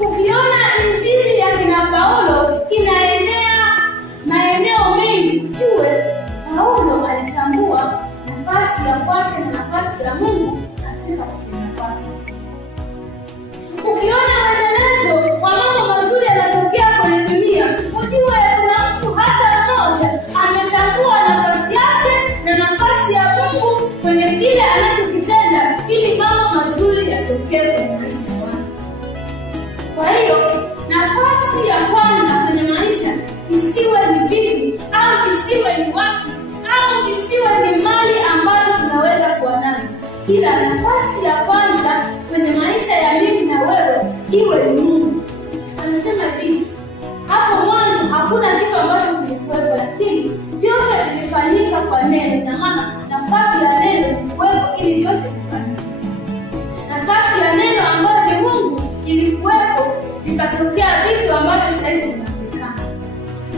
Ukiona injili ya kina Paulo inaenea maeneo mengi, jue Paulo alitambua nafasi ya kwake na nafasi ya Mungu katika kutenda kwake. Ukiona mwendelezo wa mambo mazuri yanatokea kwenye dunia, ujue kuna mtu hata mmoja ametambua nafasi yake na nafasi ya Mungu kwenye kile anachokitenda ili mambo mazuri yatokee kwenye maisha ya watu. Kwa hiyo nafasi ya kwanza kwenye maisha isiwe ni vitu au isiwe ni watu au isiwe ni mali ambazo tunaweza kuwa nazo, ila nafasi ya kwanza kwenye maisha ya mimi na wewe iwe ni Mungu. Anasema hivi, hapo mwanzo hakuna kitu ambacho kilikuwepo, lakini vyote vilifanyika kwa neno. Na maana nafasi ya neno ilikuwepo ili vyote vifanyike. Nafasi ya neno ambayo ni Mungu ilikuwepo, vikatokea vitu ambavyo sasa hivi vinaonekana.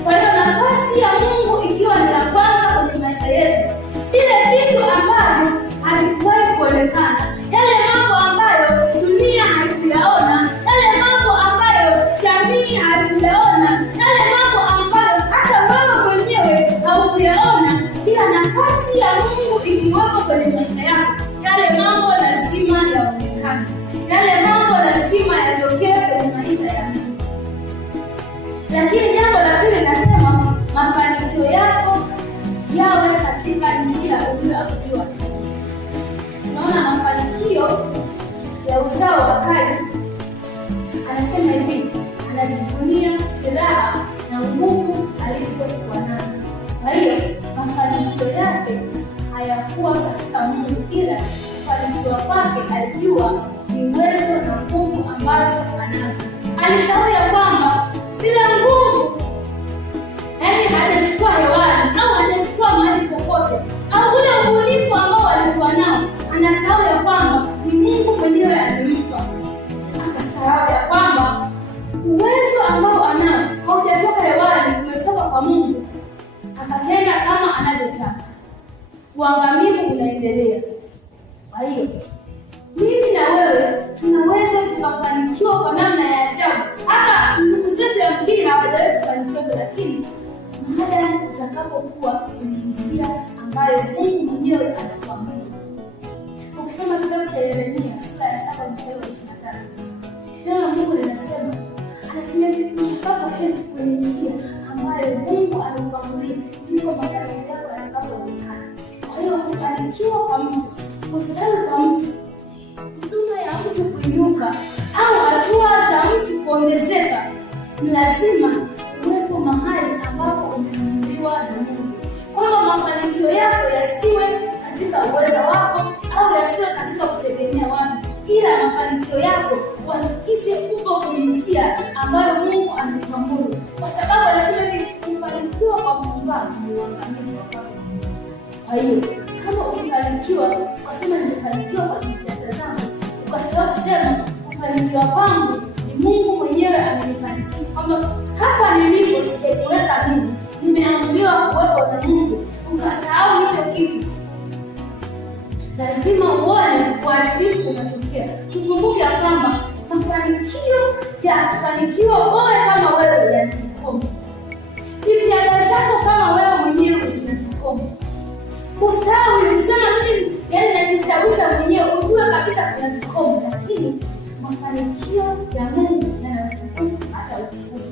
Kwa hiyo nafasi ya Mungu ikiwa ni la kwanza kwenye maisha yetu, vile vitu ambavyo havikuwahi kuonekana, yale mambo ambayo dunia haikuyaona, yale mambo ambayo jamii haikuyaona, yale mambo ambayo hata wewe mwenyewe haukuyaona, ila nafasi ya Mungu ikiwepo kwenye maisha yako, yale mambo lazima yaonekane, yale mambo lazima yatokee kwenye maisha ya mtu. Lakini jambo la pili nasema, mafanikio yako yawe katika njia uliyoambiwa. Unaona, mafanikio ya uzao wa Kaini, anasema hivi, anajivunia silaha na nguvu alizokuwa nazo. Kwa hiyo mafanikio yake hayakuwa katika Mungu, ila kufanikiwa kwake alijua ni uwezo na nguvu ambazo anazo. Alisahau ya kwamba zile nguvu, yaani hajachukua hewani au hajachukua mahali popote, au ule ubunifu ambao walikuwa nao, anasahau ya kwamba ni Mungu mwenyewe alimpa. Akasahau ya kwamba uwezo ambao anao haujatoka hewani, umetoka kwa Mungu. Akatenda kama anavyotaka, uangamivu unaendelea. Kwa hiyo mimi na wewe tunaweza tukafanikiwa kwa namna ya ajabu. Hata ndugu zetu yamkini hawajawahi kufanikiwa, lakini maadamu utakapokuwa kwenye njia ambayo Mungu mwenyewe anakuamuru. Ukisoma kitabu cha Yeremia sura ya 7 mstari wa 23, neno la Mungu linasema, anasema utakapoketi kwenye njia ambayo Mungu amekuamuria, ndipo mafanikio yako yatakapoonekana. Kwa hiyo kufanikiwa kwa mtu, kustawi kwa mtu, huduma ya mtu kuinuka au hatua za mtu kuongezeka, ni lazima uwepo mahali ambapo umeamuriwa na Mungu, kwamba mafanikio yako yasiwe katika uwezo wako au yasiwe katika kutegemea watu, ila mafanikio yako uhakikishe uko kwenye njia ambayo Mungu amekuamuru, kwa sababu anasema ni kufanikiwa kwa muungano ni uangamivu wa kwako. Kwa hiyo kama ukifanikiwa ukasema nimefanikiwa kwa jitihada zangu, ukasahau kusema kufanikiwa kwangu ni Mungu mwenyewe amenifanikisha, kwamba hapa nilipo sijajiweka mimi, nimeamriwa kuwepo na Mungu, ukasahau hicho kitu, lazima uone uharibifu unatokea. Tukumbuke ya kwamba mafanikio ya kufanikiwa wewe kama wewe yana kikomo. Jitihada zako kama wewe mwenyewe zina kikomo. Ustawi usema mimi yaani najistawisha mwenyewe, ujue kabisa kuna kikomo, lakini mafanikio ya Mungu yana utukufu hata utukufu.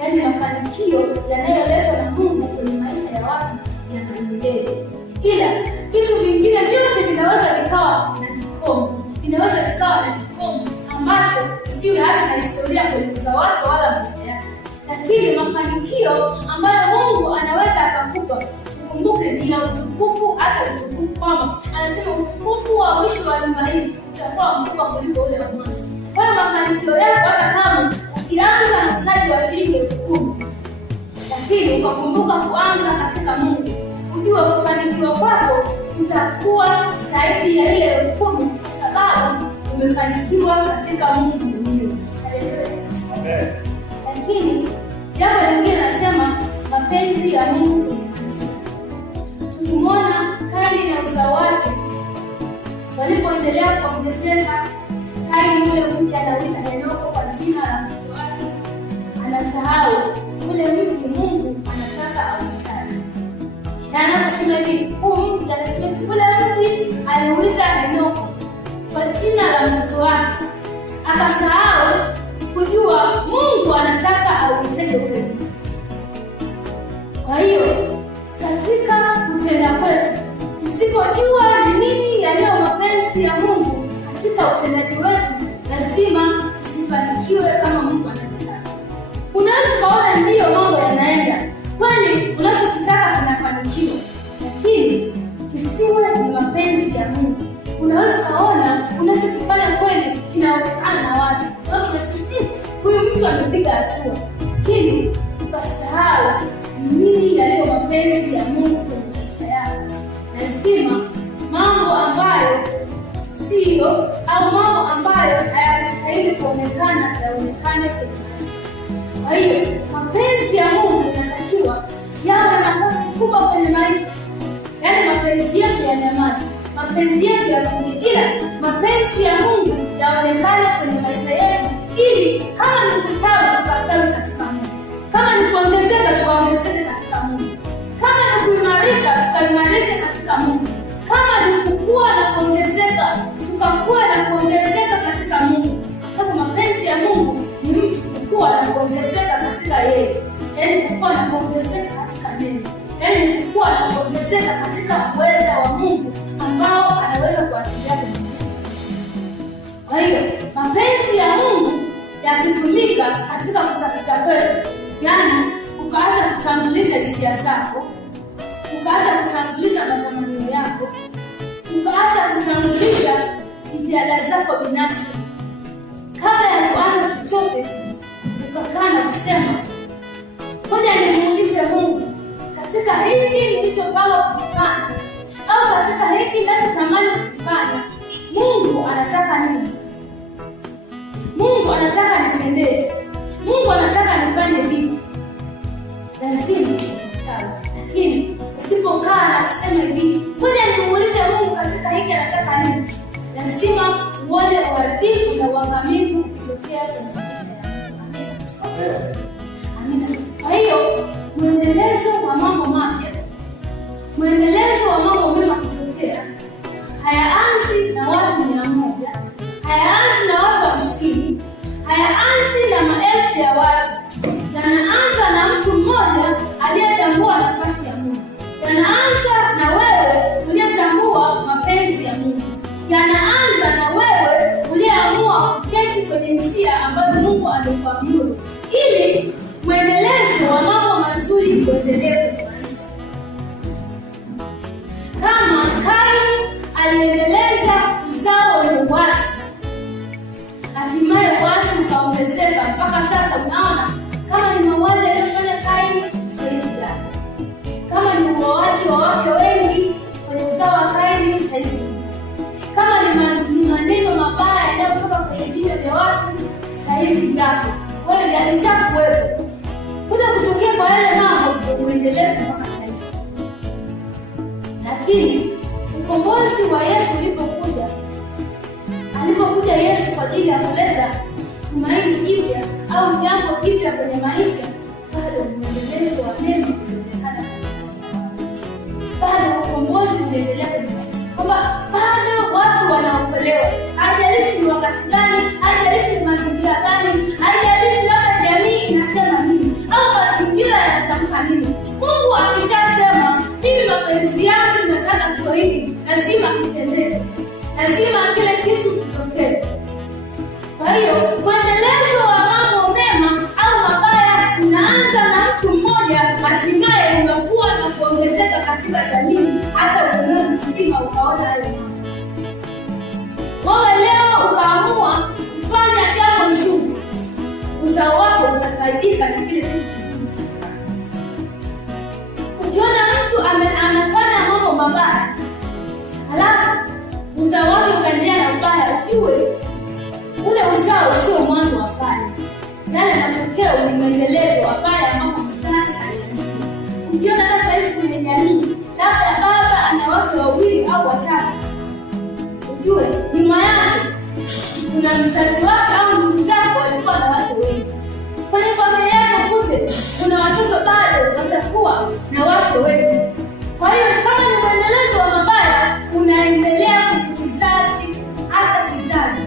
Yaani mafanikio yanayoletwa na Mungu kwenye maisha ya watu yana milele. Ila vitu vingine vyote vinaweza vikawa na kikomo, vinaweza vikawa na kikomo ambacho siwe hata na historia kwenye uzao wake wala maisha yake. Lakini mafanikio ambayo Mungu anaweza akakupa, tukumbuke ni ya utukufu hata utukufu, kwamba anasema utukufu wa mwisho wa nyumba hii utakuwa mkubwa kuliko ule wa mwanzo. Kwa hiyo mafanikio yako lakini ukakumbuka kuanza katika Mungu, ujue kufanikiwa kwako utakuwa zaidi ya ile 10 kwa sababu umefanikiwa katika Mungu mwenyewe. Haleluya. Lakini jambo lingine nasema mapenzi ya Mungu kwenye maisha. Tukimwona Kaini na uzao wake walipoendelea kuongezeka, Kaini yule mji anawita Henoko kwa jina la mtoto wake, anasahau ule mji Mungu anataka auhitaji. Na anaposema hivi, huu mji anasema hivi, ule mji aliuita Henoko kwa jina la mtoto wake, akasahau kujua Mungu anataka auhitaji ule mji. Kwa hiyo katika kutenda kwetu, tusipojua ni nini yaliyo mapenzi ya Mungu katika utendaji wetu, lazima tusifanikiwe kama Mungu anataka. Unaweza kuona ndiyo mambo yanaenda kweli, unachokitaka kinafanikiwa, lakini kisiwe ni mapenzi ya Mungu. Unaweza kuona unachokifanya kweli kinaonekana na watu, huyu mtu amepiga hatua, lakini ukasahau nini yaliyo mapenzi ya Mungu kwenye maisha yako. Lazima mambo ambayo sio au mambo ambayo hayastahili kuonekana yaonekane kwenye maisha. Kwa hiyo mapenzi ya Mungu yanatakiwa yawe na nafasi kubwa kwenye maisha. Yaani mapenzi yetu ya nyamazi, mapenzi yetu ya kuvumilia, mapenzi ya Mungu yaonekane kwenye maisha yetu, ili kama ni kustawi tukastawi katika Mungu, kama ni kuongezeka tukaongezeke katika Mungu, kama ni kuimarika tukaimarike katika Mungu, kama ni kukua na kuongezeka tukakua na kuongezeka katika Mungu, kwa sababu mapenzi ya Mungu ni mtu kukua na kuongezeka katika yeye. Yaani kukua na kuongezeka katika neno, yaani kukua na kuongezeka katika uweza wa Mungu ambao anaweza kuachilia kwenye maisha. Kwa hiyo mapenzi ya Mungu yakitumika katika kutafuta kwetu, yaani ukaacha kutanguliza hisia zako, ukaacha kutanguliza matamanio yako, ukaacha kutanguliza jitihada zako binafsi, kabla ya kuanza chochote ukakaa na kusema, ngoja nimuulize Mungu katika hiki nilichopanga kukifanya au katika hiki ninachotamani kukifanya, Mungu anataka nini? Mungu anataka nitendeje? Mungu anataka nifanye vipi? Lazima ustawi. Lakini usipokaa na kusema hivi, ngoja nimuulize Mungu katika hiki anataka nini, lazima uone uharibifu na uangamivu ukitokea kwenye maisha yako. Amina. Kwa hiyo mwendelezo wa mambo mapya, mwendelezo wa mambo mema kutokea, hayaanzi na watu 100, hayaanzi na watu 50, hayaanzi na maelfu ya watu. Yanaanza na mtu mmoja aliyetambua nafasi ya Mungu. Yanaanza na wewe uliyetambua mapenzi ya Mungu. Yanaanza na wewe uliyeamua kuketi kwenye njia ambayo Mungu amekuamuru, ili mwendelezo wa mambo mazuri kuendelee kwenye maisha. Kama Kaini aliendeleza uzao wenye uasi, hatimaye uasi ukaongezeka mpaka sasa. Unaona kama ni mauaji aliyofanya Kaini saizi gani, kama ni uoaji wa wake wengi kwenye uzao wa Kaini saizi, kama ni maneno mabaya yanayotoka kwenye vinywa vya watu saizi gani. Wale yalishakuwepo, kuja kutokea kwa yale mambo uendeleze mpaka saizi. Lakini ukombozi wa Yesu alipokuja Yesu kwa ajili ya kuleta tumaini jipya au jambo jipya kwenye maisha, bado mwendelezo wa neno unaendelea kwenye maisha. Bado ukombozi unaendelea kwenye maisha, kwamba bado watu wanaokolewa. Haijalishi ni wakati gani, haijalishi ni mazingira gani, haijalishi labda jamii inasema nini au mazingira yanatamka nini. Mungu akishasema hivi, mapenzi yake ninataka kiwe hivi, lazima kitendeke, lazima kile kitu kitokee. Kwa hiyo mwendelezo wa mambo mema au mabaya unaanza na mtu mmoja, hatimaye unakuwa na kuongezeka katika jamii, hata ulimwengu mzima ukaona hayo mambo. Wewe leo ukaamua kufanya jambo zuri, uzao wako utafaidika na kile kitu kizuri. Ukiona mtu anafanya mambo mabaya, halafu uzao wake ukaendelea na ubaya, ujue ule uzao sio mwanzo wa pale. Yale matokeo ni mwendelezo wa pale ambapo mzazi alianzia. Ukiona hata saizi kwenye jamii, labda baba ana wake wawili au watatu, ujue nyuma yake kuna mzazi wake au ndugu zake walikuwa na wake wengi. Kwenye familia yake kute kuna watoto bado watakuwa na wake wengi. Kwa hiyo kama ni mwendelezo wa mabaya, unaendelea kwenye kizazi hata kizazi.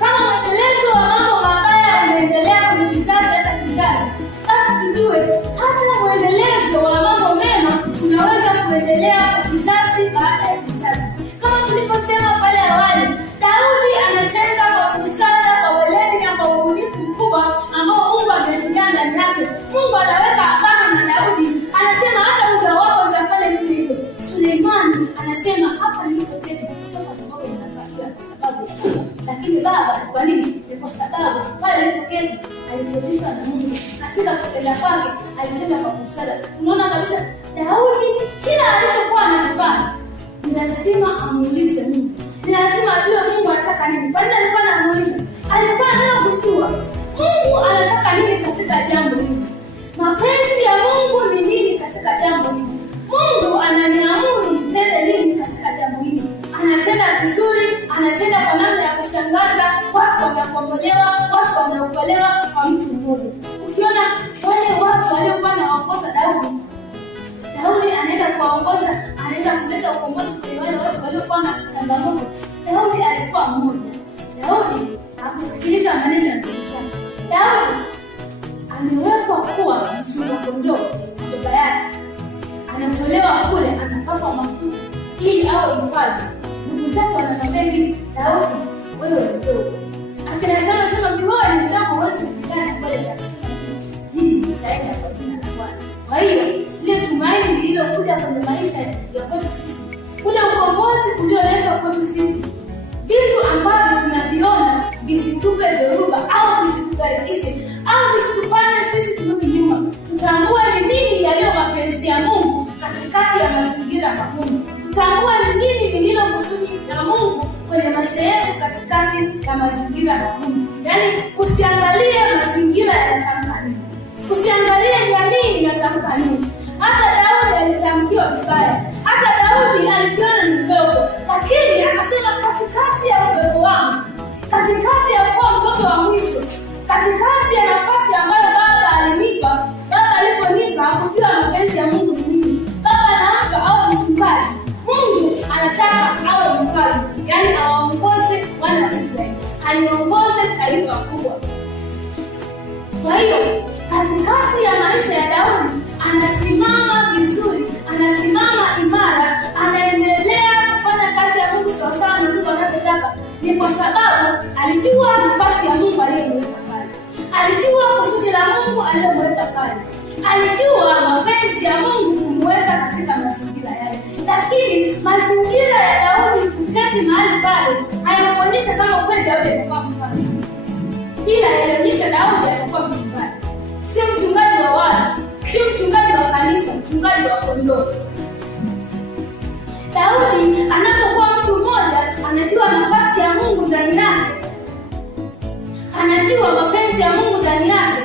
Kama mwendelezo wa mambo mabaya unaendelea kwenye kizazi hata kizazi, basi tujue hata mwendelezo wa mambo mema unaweza kuendelea kwa kizazi baada ya kizazi. Kama tuliposema pale awali, Daudi anatenda kwa busara, kwa weledi na kwa ubunifu mkubwa ambao Mungu ametilia ndani yake. Mungu anaweka agano na Daudi, anasema hata uzao wako utafanya hivi hivyo. Suleimani anasema hapa nilipoketi sio kwa sababu ninafagia, kwa sababu lakini baba, kwa nini? Ni kwa sababu pale alipoketi aliketishwa na Mungu. Katika kutenda kwake alitenda kwa busara. Unaona kabisa Daudi kila alichokuwa anakifanya ni lazima amuulize Mungu. Ni lazima ajue Mungu anataka nini. Kwa nini alikuwa anamuuliza? Alikuwa anataka kujua Mungu anataka nini katika jambo hili. Mapenzi ya Mungu ni nini katika jambo hili? Mungu ananiamuru nitende nini katika jambo hili? Anatenda vizuri, anatenda kwa namna ya kushangaza, watu wanakombolewa, watu wanaokolewa kwa mtu mmoja. Ukiona wale watu waliokuwa wanaongoza Daudi anaenda kuwaongoza, anaenda kuleta ukombozi kwa wale watu waliokuwa na changamoto. Daudi alikuwa mmoja. Daudi hakusikiliza maneno ya ndugu zake. Daudi amewekwa kuwa mchunga kondoo na baba yake. Anatolewa kule, anapakwa mafuta ili awe mfalme. Ndugu zake wanamwambia hivi, Daudi wewe ni mdogo. Akisema wewe ni mdogo, huwezi kupigana pale. Akasema mimi nitaenda kwa jina la Bwana. Kwa hiyo ile tumaini lililokuja kwenye maisha ya kwetu sisi, ule ukombozi ulioletwa kwetu sisi, vitu ambavyo tunaviona visitupe dhoruba au visitugarikishe au visitufanye sisi turudi nyuma. Tutambue ni nini yaliyo mapenzi ya Mungu katikati ya mazingira magumu. Tutambue ni nini lililo kusudi la Mungu kwenye maisha yetu katikati ya mazingira magumu. Yaani usiangalie mazingira yanatamka nini, usiangalie jamii inatamka nini. Hata Daudi alitamkiwa vibaya, hata Daudi alijiona ni mdogo, lakini akasema katikati ya udogo wangu, katikati ya kuwa mtoto wa mwisho, katikati ya nafasi ambayo baba alinipa, baba aliponipa hakujua mapenzi ya Mungu ni nini. Baba anampa awe mchungaji, Mungu anataka awe mfalme, yaani awaongoze wana wa Israeli, aliongoze taifa kubwa. Kwa hiyo katikati ya maisha ya Daudi anasimama vizuri, anasimama imara, anaendelea kufanya kazi ya Mungu sawasawa na Mungu anavyotaka. Ni kwa sababu alijua nafasi ya Mungu aliyemweka pale, alijua kusudi la Mungu aliyemweka pale, alijua mapenzi ya Mungu kumweka katika mazingira yale. Lakini mazingira ya Daudi kuketi mahali pale hayakuonyesha kama kweli Daudi alikuwa mfalme, ila yalionyesha Daudi alikuwa mchungaji. Sio mchungaji wa watu, sio mchungaji wa kanisa, mchungaji wa kondoo. Daudi anapokuwa mtu mmoja, anajua nafasi ya Mungu ndani yake, anajua mapenzi ya Mungu ndani yake,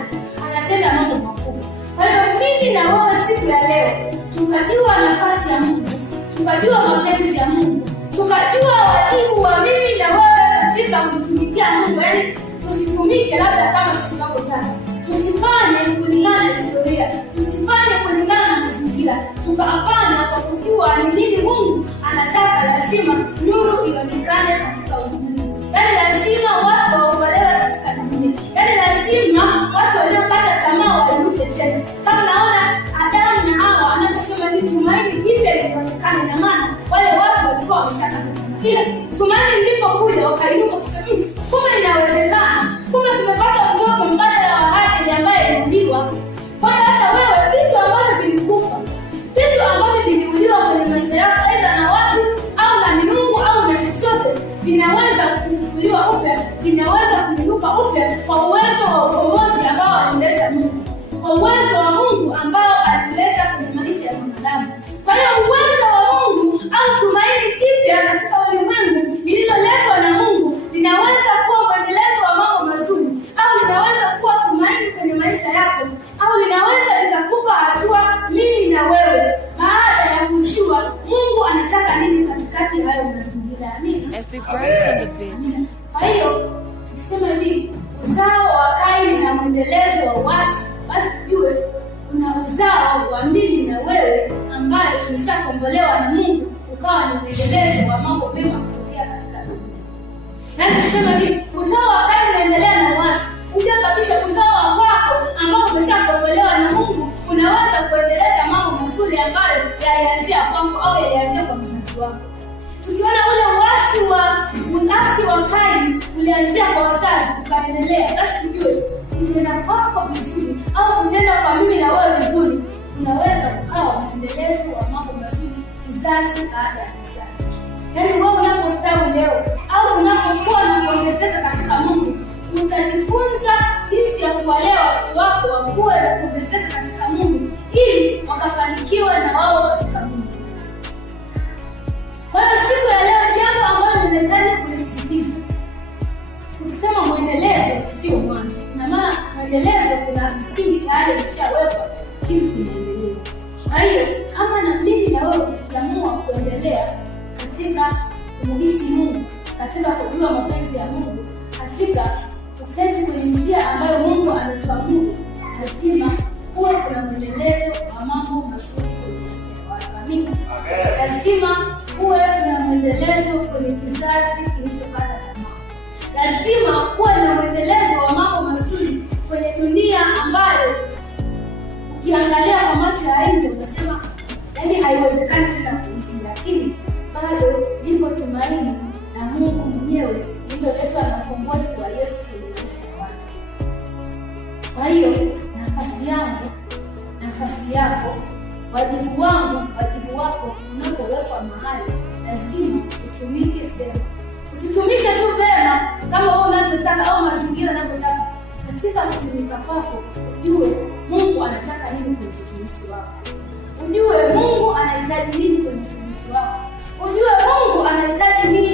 anatenda mambo makubwa. Kwa hiyo mimi na wewe siku ya leo tukajua nafasi ya Mungu, tukajua mapenzi ya Mungu, tukajua wajibu wa mimi na wewe katika kumtumikia Mungu. Yaani tusitumike labda kama sisi tunavyotaka, tusifanye kulingana na historia, tusifanye kulingana na mazingira, tukafanya kwa kujua ni nini Mungu anataka. Lazima nuru ionekane katika ulimwengu, yaani lazima watu waokolewe katika dunia, yaani lazima watu waliokata tamaa wainuke tena. Kama naona Adamu na Hawa anaposema ni tumaini jipya litaonekana, na maana wale watu walikuwa wameshakata tamaa, ila tumaini lilipokuja wakainuka kusema kumbe inawezekana, kumbe tumepata mtoto mbadala wa haki ambaye aliuliwa. Kwa hiyo hata wewe vitu ambavyo vilikufa, vitu ambavyo viliuliwa kwenye maisha yako, aidha na watu au na miungu au na chochote, vinaweza kufufuliwa upya, vinaweza kuinuka upya kwa uwezo wa ukombozi ambao alileta Mungu, kwa uwezo wa Mungu ambao alileta kwenye maisha ya mwanadamu. katikati ya hayo mazingira. Amina. Kwa hiyo ukisema hivi uzao wa Kaini na mwendelezo wa uasi, basi tujue kuna uzao wa mimi na wewe ambaye tumeshakombolewa na Mungu, ukawa ni mwendelezo wa mambo mema kutokea katika dunia. Yaani kusema hivi uzao wa Kaini unaendelea na uasi, ujue kabisa uzao wako ambao umeshakombolewa na Mungu unaweza kuendeleza mambo mazuri ambayo yalianzia kwako au yalianzia kwa mzazi wako. Tukiona ule uasi wa Kaini ulianzia kwa wazazi ukaendelea, basi tujue kutenda kwako vizuri au kutenda kwa mimi na wewe vizuri unaweza kukawa mwendelezo wa mambo mazuri kizazi baada ya kizazi. Yaani wewe unapostawi leo au unapokuwa na kuongezeka katika Mungu, utajifunza jinsi ya kuwalea watoto wako wakue na kuongezeka katika Mungu ili wakafanikiwe na wao katika Mungu. Kwa hiyo siku ya leo jambo ambalo ninahitaji kulisisitiza, ukisema mwendelezo sio mwanzo. Na maana mwendelezo kuna msingi tayari umeshawekwa, kitu kinaendelea. Kwa hiyo kama na mimi na wewe tukiamua kuendelea katika kumwishi Mungu, katika kujua mapenzi ya Mungu, katika kuketi kwenye njia ambayo Mungu ametuamuru, lazima kuwe kuna mwendelezo wa mambo mazuri kwenye maisha ya watu. Amina. Lazima kuwe kuna mwendelezo kwenye kizazi kilichopata tamaa. Lazima kuwe na mwendelezo wa mambo mazuri kwenye dunia ambayo ukiangalia kwa macho ya nje unasema yaani haiwezekani tena kuishi, lakini bado lipo tumaini na Mungu mwenyewe lililoletwa na ukombozi wa Yesu kwenye maisha ya watu. Kwa hiyo nafasi yangu, nafasi yako, wajibu wangu, wajibu wako unapowekwa mahali, lazima utumike vyema. Usitumike tu vyema kama wewe unavyotaka au mazingira yanavyotaka. Katika kutumika kwako, ujue Mungu anataka nini kwenye utumishi wako. Ujue Mungu anahitaji nini kwenye utumishi wako. Ujue Mungu anahitaji nini